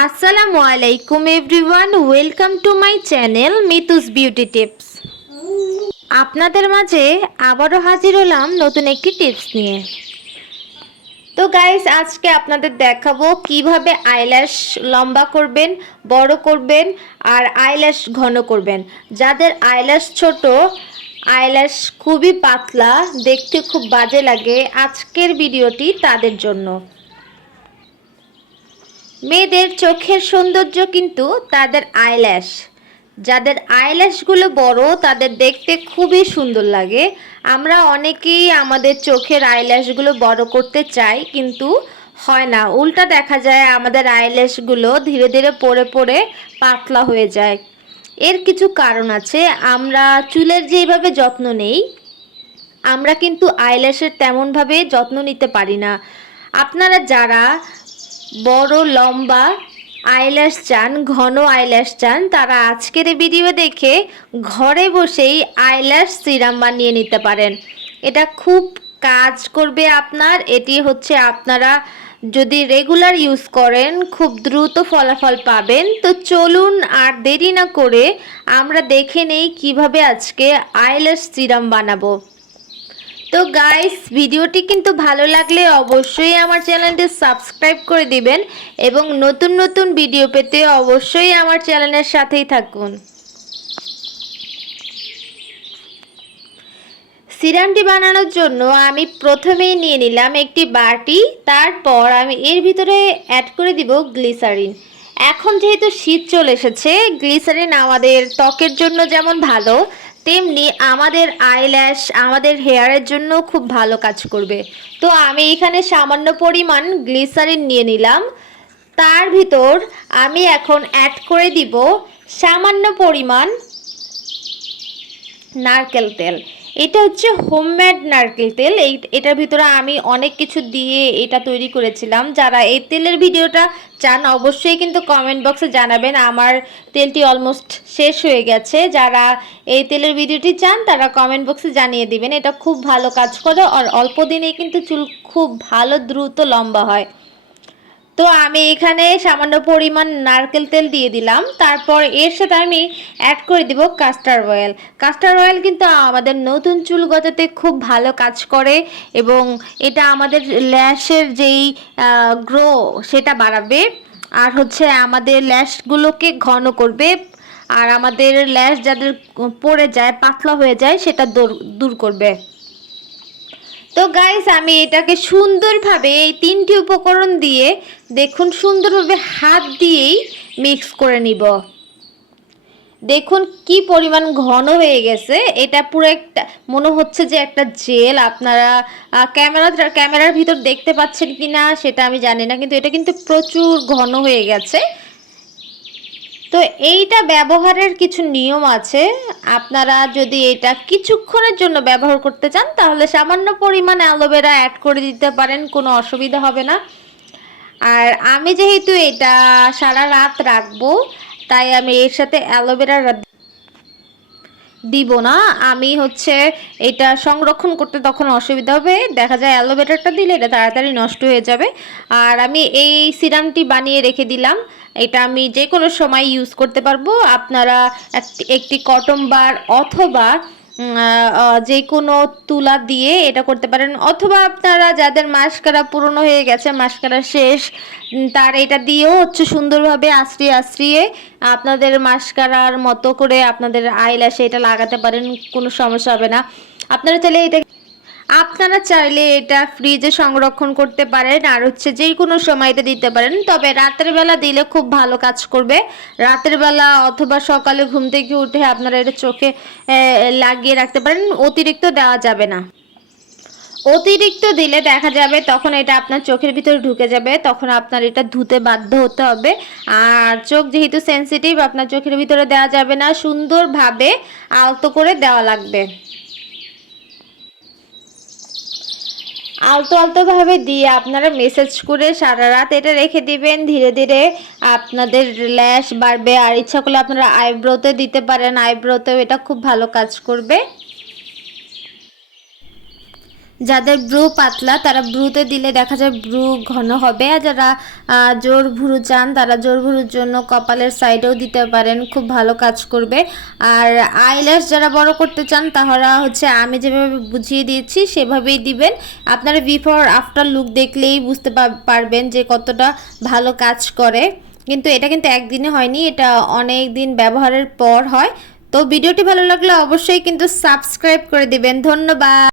আসসালামু আলাইকুম everyone, welcome to my channel Mitu's beauty tips. আপনাদের মাঝে আবারও হাজির হলাম নতুন একটি টিপস নিয়ে। তো গাইস, আজকে আপনাদের দেখাবো কিভাবে আইল্যাশ লম্বা করবেন, বড় করবেন আর আইল্যাশ ঘন করবেন। যাদের আইল্যাশ ছোট, আইল্যাশ খুবই পাতলা, দেখতে খুব বাজে লাগে, আজকের ভিডিওটি তাদের জন্য। মেয়েদের চোখের সৌন্দর্য কিন্তু তাদের আইল্যাশ। যাদের আইল্যাশগুলো বড় তাদের দেখতে খুবই সুন্দর লাগে। আমরা অনেকেই আমাদের চোখের আইল্যাশগুলো বড় করতে চাই, কিন্তু হয় না। উল্টা দেখা যায় আমাদের আইল্যাশগুলো ধীরে ধীরে পড়ে পড়ে পাতলা হয়ে যায়। এর কিছু কারণ আছে। আমরা চুলের যেভাবে যত্ন নেই, আমরা কিন্তু আইল্যাশের তেমনভাবে যত্ন নিতে পারি না। আপনারা যারা বড় লম্বা আইল্যাশ চান, ঘন আইল্যাশ চান, তারা আজকের এই ভিডিও দেখে ঘরে বসেই আইল্যাশ সিরাম বানিয়ে নিতে পারেন। এটা খুব কাজ করবে আপনার। এটি হচ্ছে আপনারা যদি রেগুলার ইউজ করেন খুব দ্রুত ফলাফল পাবেন। তো চলুন আর দেরি না করে আমরা দেখে নেই কিভাবে আজকে আইল্যাশ সিরাম বানাবো। তো গাইস, ভিডিওটি কিন্তু ভালো লাগলে অবশ্যই আমার চ্যানেলটি সাবস্ক্রাইব করে দিবেন এবং নতুন নতুন ভিডিও পেতে অবশ্যই আমার চ্যানেলের সাথেই থাকুন। সিরামটি বানানোর জন্য আমি প্রথমেই নিয়ে নিলাম একটি বাটি। তারপর আমি এর ভিতরে অ্যাড করে দিব গ্লিসারিন। এখন যেহেতু শীত চলে এসেছে, গ্লিসারিন আমাদের ত্বকের জন্য যেমন ভালো, তেমনি আমাদের আইল্যাশ, আমাদের হেয়ারের জন্য খুব ভালো কাজ করবে। তো আমি এখানে সামান্য পরিমাণ গ্লিসারিন নিয়ে নিলাম। তার ভিতর আমি এখন অ্যাড করে দিব সামান্য পরিমাণ নারকেল তেল। এটা হচ্ছে হোমমেড নারকেল তেল। এটার ভিতরে আমি অনেক কিছু দিয়ে এটা তৈরি করেছিলাম। যারা এই তেলের ভিডিওটা চান অবশ্যই কিন্তু কমেন্ট বক্সে জানাবেন। আমার তেলটি অলমোস্ট শেষ হয়ে গেছে। যারা এই তেলের ভিডিওটি চান তারা কমেন্ট বক্সে জানিয়ে দিবেন। এটা খুব ভালো কাজ করে আর অল্প দিনেই কিন্তু চুল খুব ভালো দ্রুত লম্বা হয়। তো আমি এখানে সামান্য পরিমাণ নারকেল তেল দিয়ে দিলাম। তারপর এর সাথে আমি অ্যাড করে দিব কাস্টার অয়েল। কাস্টার অয়েল কিন্তু আমাদের নতুন চুল গজাতে খুব ভালো কাজ করে এবং এটা আমাদের ল্যাশের যেই গ্রো সেটা বাড়াবে, আর হচ্ছে আমাদের ল্যাশগুলোকে ঘন করবে, আর আমাদের ল্যাশ যাদের পড়ে যায়, পাতলা হয়ে যায়, সেটা দূর করবে। তো গাইস, আমি এটাকে সুন্দরভাবে এই তিনটি উপকরণ দিয়ে দেখুন সুন্দরভাবে হাত দিয়েই মিক্স করে নিব। দেখুন কি পরিমাণ ঘন হয়ে গেছে। এটা পুরো একটা মনে হচ্ছে যে একটা জেল। আপনারা ক্যামেরার ভিতর দেখতে পাচ্ছেন কি না সেটা আমি জানি না, কিন্তু এটা কিন্তু প্রচুর ঘন হয়ে গেছে। তো এইটা ব্যবহারের কিছু নিয়ম আছে। আপনারা যদি এটা কিছুক্ষণের জন্য ব্যবহার করতে চান তাহলে সামান্য পরিমাণ অ্যালোভেরা অ্যাড করে দিতে পারেন, কোনো অসুবিধা হবে না। আর আমি যেহেতু এটা সারা রাত রাখবো, তাই আমি এর সাথে অ্যালোভেরা দিব না। আমি হচ্ছে এটা সংরক্ষণ করতে তখন অসুবিধা হবে, দেখা যায় অ্যালোভেরাটা দিলে এটা তাড়াতাড়ি নষ্ট হয়ে যাবে। আর আমি এই সিরামটি বানিয়ে রেখে দিলাম। এটা আমি যে কোনো সময় ইউজ করতে পারবো। আপনারা একটি কটন বার অথবা যে কোনো তুলা দিয়ে এটা করতে পারেন, অথবা আপনারা যাদের মাস্কারা পুরনো হয়ে গেছে, মাস্কারা শেষ, তার এটা দিয়েও হচ্ছে সুন্দরভাবে আশ্রিয়ে আশ্রিয়ে আপনাদের মাস্কারার মতো করে আপনাদের আইল্যাশে এটা লাগাতে পারেন, কোনো সমস্যা হবে না। আপনারা চাইলে এটা ফ্রিজে সংরক্ষণ করতে পারেন, আর হচ্ছে যে কোনো সময় এটা দিতে পারেন। তবে রাতের বেলা দিলে খুব ভালো কাজ করবে। রাতের বেলা অথবা সকালে ঘুম থেকে উঠে আপনারা এটা চোখে লাগিয়ে রাখতে পারেন। অতিরিক্ত দেওয়া যাবে না। অতিরিক্ত দিলে দেখা যাবে তখন এটা আপনার চোখের ভিতরে ঢুকে যাবে, তখন আপনার এটা ধুতে বাধ্য হতে হবে। আর চোখ যেহেতু সেনসিটিভ, আপনার চোখের ভিতরে দেওয়া যাবে না, সুন্দরভাবে আলতো করে দেওয়া লাগবে। আলতো আলতোভাবে দিয়ে আপনারা মেসেজ করে সারা রাত এটা রেখে দিবেন। ধীরে ধীরে আপনাদের ল্যাশ বাড়বে। আর ইচ্ছা করলে আপনারা আইব্রোতে দিতে পারেন, আইব্রোতেও এটা খুব ভালো কাজ করবে। যাদের ব্রু পাতলা তারা ব্রুতে দিলে দেখা যায় ব্রু ঘন হবে, আর যারা জোর ভুরু চান তারা জোর ভুরুর জন্য কপালের সাইডেও দিতে পারেন, খুব ভালো কাজ করবে। আর আইল্যাশ যারা বড় করতে চান তারা হচ্ছে আমি যেভাবে বুঝিয়ে দিয়েছি সেভাবেই দিবেন। আপনারা বিফোর আফটার লুক দেখলেই বুঝতে পারবেন যে কতটা ভালো কাজ করে। কিন্তু এটা কিন্তু একদিনে হয়নি, এটা অনেক দিন ব্যবহারের পর হয়। তো ভিডিওটি ভালো লাগলে অবশ্যই কিন্তু সাবস্ক্রাইব করে দিবেন। ধন্যবাদ।